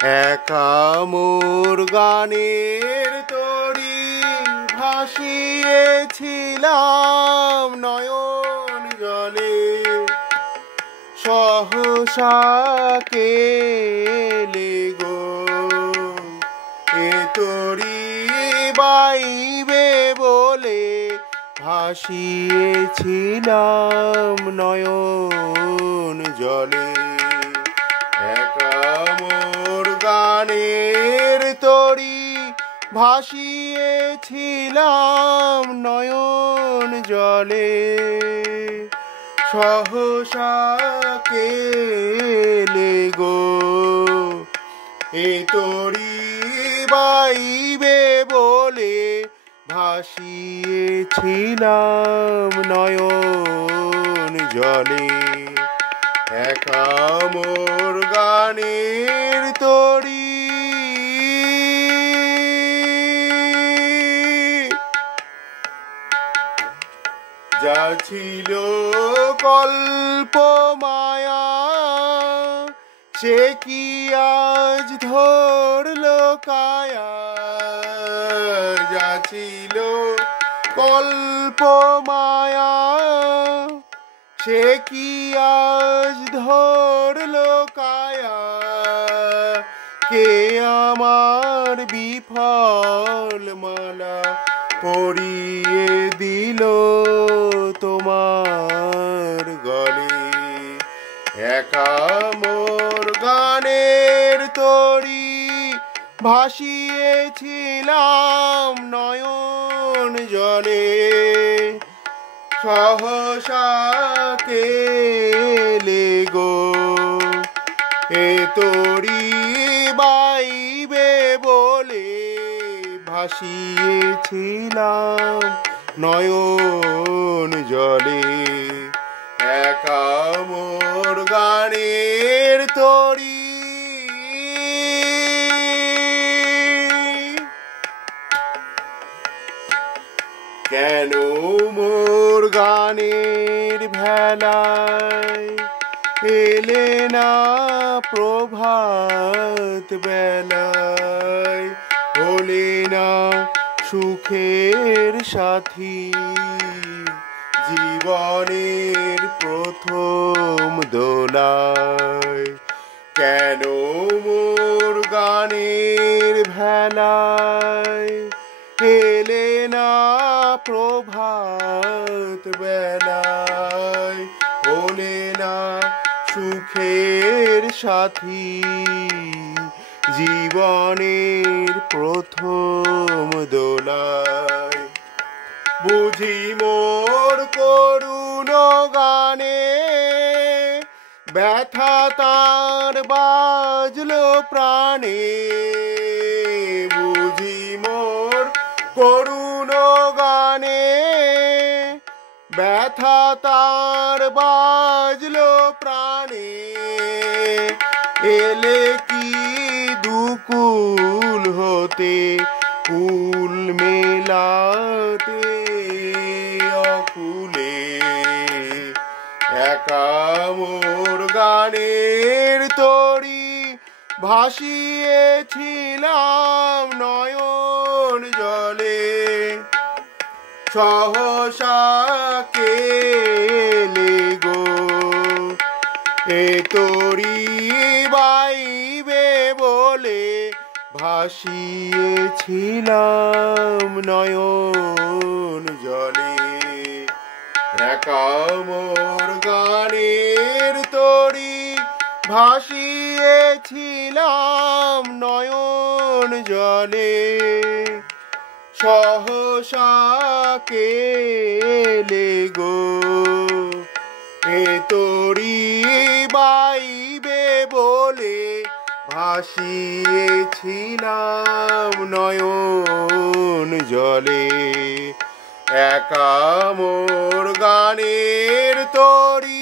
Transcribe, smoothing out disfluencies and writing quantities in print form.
একা মোর গানের তরি ভাসিয়েছিলাম নয়ন জলে, সহসা কেলে গো এ তরি বাইবে বলে ভাসিয়েছিলাম নয়ন জলে। একা মোর গানের তরি ভাসিয়েছিলাম নয়ন জলে, সহসা কেলে গো এ তরি বাইবে বলে ভাসিয়েছিলাম নয়ন জলে। একা মোর গানের তরি যা ছিল কল্প মায়া, সে কি আজ ধরলো কায়া। যা ছিল কল্প মায়া, সে কি আজ ধরলো কায়া। কে আমার বিফল মালা পরিয়ে দিল তোমার গলে। একা মোর গানের তরি ভাসিয়েছিলাম নয়ন জলে, সহসা কেলে গো এ তরি বাইবে বলে ভাসিয়েছিলাম নয়ন জলে। একা মোর গানের তরি কেন মোর গানের ভেলায় এলে না প্রভাত বেলায়। হলে না সুখের সাথী জীবনের প্রথম দোলায়। কেন মোর গানের ভেলায় এলে না প্রভাত বেলায়। হলে না সুখের সাথী জীবনের প্রথম দোলায়। বুঝি মোর করুণ গানে ব্যথা তার বাজলো প্রাণে। বুঝি মোর করুণ গানে ব্যথা তার বাজলো প্রাণে। এলে কি দুকুল হতে কুল মেলাতে অকুলে। একা মোর গানের তরি ভাসিয়েছিলাম নয়ন জলে, সহসা কেলে গো এ তরি বাইবে বলে ভাসিয়েছিলাম নয়ন জলে। একা মোর গানের তরি ভাসিয়েছিলাম নয়ন জলে, সহসা কেলে গো এ তরি বাইবে বলে ভাসিয়েছিলাম নয়ন জলে। একা মোর গানের তরি